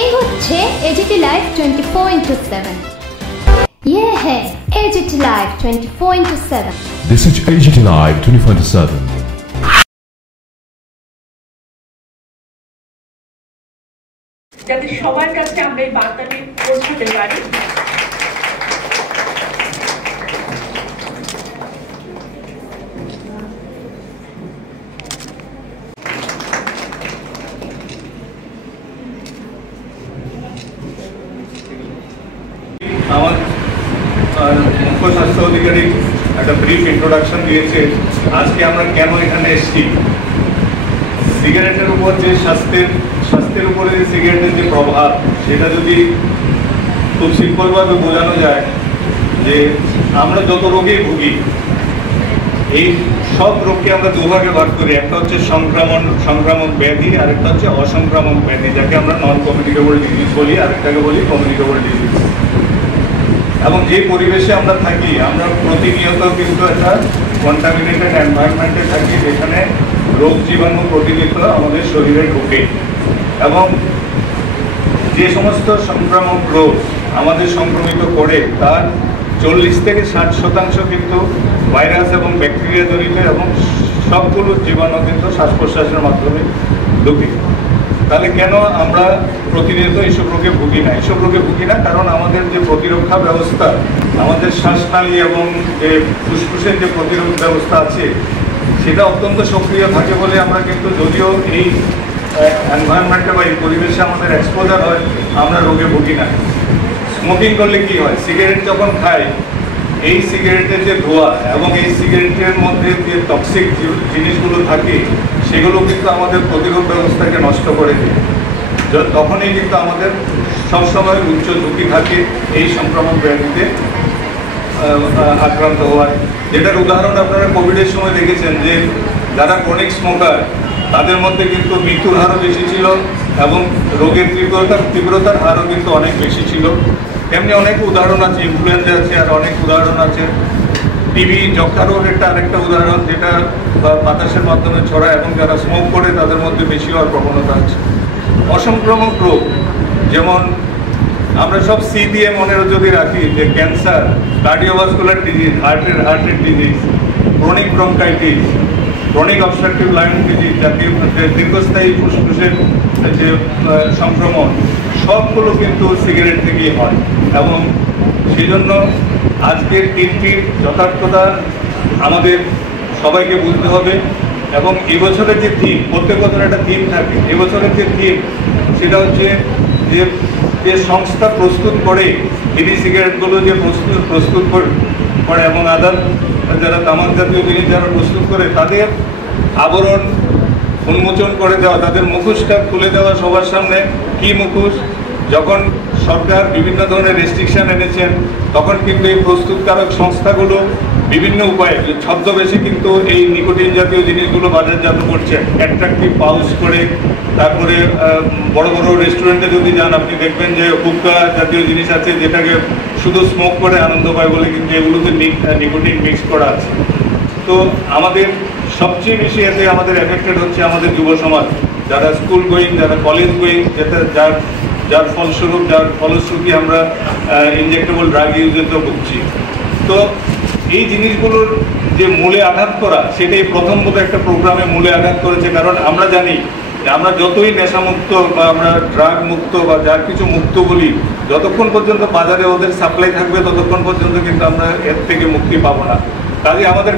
এই হচ্ছে AGT live 24/7। ये है AGT live 24/7। This is AGT Live 24/7। যাতে সবার কাছে আমরা এই বার্তাটি পৌঁছাতে পারি। আমার মুখ্য স্বাস্থ্য অধিকারী একটা ব্রিফ ইন্ট্রোডাকশন দিয়েছে আজকে আমরা কেন এখানে এসেছি। সিগারেটের উপর যে স্বাস্থ্যের উপরে যে সিগারেটের যে প্রভাব সেটা যদি খুব সিম্পলভাবে বোঝানো যায় যে আমরা যত রোগেই ভুগি এই সব রোগকে আমরা দুভাগে ভাগ করি। একটা হচ্ছে সংক্রামক ব্যাধি, আরেকটা হচ্ছে অসংক্রামক ব্যাধি, যাকে আমরা নন কমিউনিকেবল ডিজিজ বলি, আরেকটাকে বলি কমিউনিকেবল ডিজিজ। এবং যে পরিবেশে আমরা থাকি, আমরা প্রতিনিয়ত কিন্তু একটা কন্টামিনেটেড এনভায়রনমেন্টে থাকি যেখানে রোগ জীবাণু প্রতিনিয়ত আমাদের শরীরে ঢোকে। এবং যে সমস্ত সংক্রামক রোগ আমাদের সংক্রমিত করে তার 40 থেকে 60% কিন্তু ভাইরাস এবং ব্যাকটেরিয়া জনিত, এবং সবগুলো জীবাণু কিন্তু শ্বাস প্রশ্বাসের মাধ্যমে ঢোকে। তাহলে কেন আমরা প্রতিনিয়ত এইসব রোগে ভুগি না? এইসব রোগে ভুগি না কারণ আমাদের যে প্রতিরক্ষা ব্যবস্থা, আমাদের শ্বাসনালী এবং যে ফুসফুসের যে প্রতিরোধ ব্যবস্থা আছে সেটা অত্যন্ত সক্রিয় থাকে বলে আমরা কিন্তু যদিও এই এনভায়রনমেন্টে বা এই পরিবেশে আমাদের এক্সপোজার হয় আমরা রোগে ভুগি না। স্মোকিং করলে কি হয়? সিগারেট যখন খাই, এই সিগারেটের যে ধোঁয়া এবং এই সিগারেটের মধ্যে যে টক্সিক জিনিসগুলো থাকে সেগুলো কিন্তু আমাদের প্রতিরোধ ব্যবস্থাকে নষ্ট করে দেয়। তখনই কিন্তু আমাদের সবসময় উচ্চ ঝুঁকি থাকে এই সংক্রমণ ব্যাধিতে আক্রান্ত হওয়ার। যেটার উদাহরণ আপনারা কোভিডের সময় দেখেছেন যে যারা ক্রনিক স্মোকার তাদের মধ্যে কিন্তু মৃত্যুর হারও বেশি ছিল এবং রোগের তীব্রতার হারও কিন্তু অনেক বেশি ছিল। এমনি অনেক উদাহরণ আছে, ইনফ্লুয়েঞ্জা আছে, আর অনেক উদাহরণ আছে। টিবি, যক্ষা রোগ একটা আরেকটা উদাহরণ যেটা বাতাসের মাধ্যমে ছড়ায় এবং যারা স্মোক করে তাদের মধ্যে বেশি হওয়ার প্রবণতা আছে। অসংক্রামক রোগ যেমন আমরা সব সি দিয়ে মনে যদি রাখি যে ক্যান্সার, কার্ডিওভাস্কুলার ডিজিজ, হার্টের disease, chronic bronchitis, chronic obstructive lung disease, যাকে দীর্ঘস্থায়ী ফুসফুসের যে সংক্রমণ, সবগুলো কিন্তু সিগারেট থেকেই হয়। এবং সেই জন্য আজকের দিনটির যথার্থতা আমাদের সবাইকে বুঝতে হবে। এবং এবছরের যে থিম, প্রত্যেক বছর একটা থিম থাকে, এবছরের যে থিম সেটা হচ্ছে যে সংস্থা প্রস্তুত করে বিড়ি সিগারেটগুলো যে প্রস্তুত করে এবং আদার যারা তামাক জাতীয় জিনিস যারা প্রস্তুত করে তাদের আবরণ উন্মোচন করে দেওয়া, তাদের মুখোশটা খুলে দেওয়া সবার সামনে। কি মুখোশ? যখন সরকার বিভিন্ন ধরনের রেস্ট্রিকশন এনেছেন তখন কিন্তু এই প্রস্তুতকারক সংস্থাগুলো বিভিন্ন উপায়ে ছদ্মবেশে কিন্তু এই নিকোটিন জাতীয় জিনিসগুলো বাজারজাত করছে, অ্যাট্রাকটিভ পাউচ করে। তারপরে বড় বড় রেস্টুরেন্টে যদি যান আপনি দেখবেন যে হুক্কা জাতীয় জিনিস আছে যেটাকে শুধু স্মোক করে আনন্দ পায় বলে কিন্তু এগুলোতে নিকোটিন মিক্স করা আছে। তো আমাদের সবচেয়ে বেশি এতে আমাদের এফেক্টেড হচ্ছে আমাদের যুব সমাজ, যারা স্কুল গোয়িং, যারা কলেজ গোয়িং, যার ফলশ্রুতি আমরা ইনজেক্টেবল ড্রাগ ইউজে তো ভুগছি। তো এই জিনিসগুলোর যে মূলে আঘাত করা, সেটাই প্রথম বোধ একটা প্রোগ্রামে মূলে আঘাত করেছে। কারণ আমরা জানি যে আমরা যতই নেশামুক্ত বা আমরা ড্রাগ মুক্ত বা যার কিছু মুক্ত বলি, যতক্ষণ পর্যন্ত বাজারে ওদের সাপ্লাই থাকবে ততক্ষণ পর্যন্ত কিন্তু আমরা এর থেকে মুক্তি পাবো না। কাজে আমাদের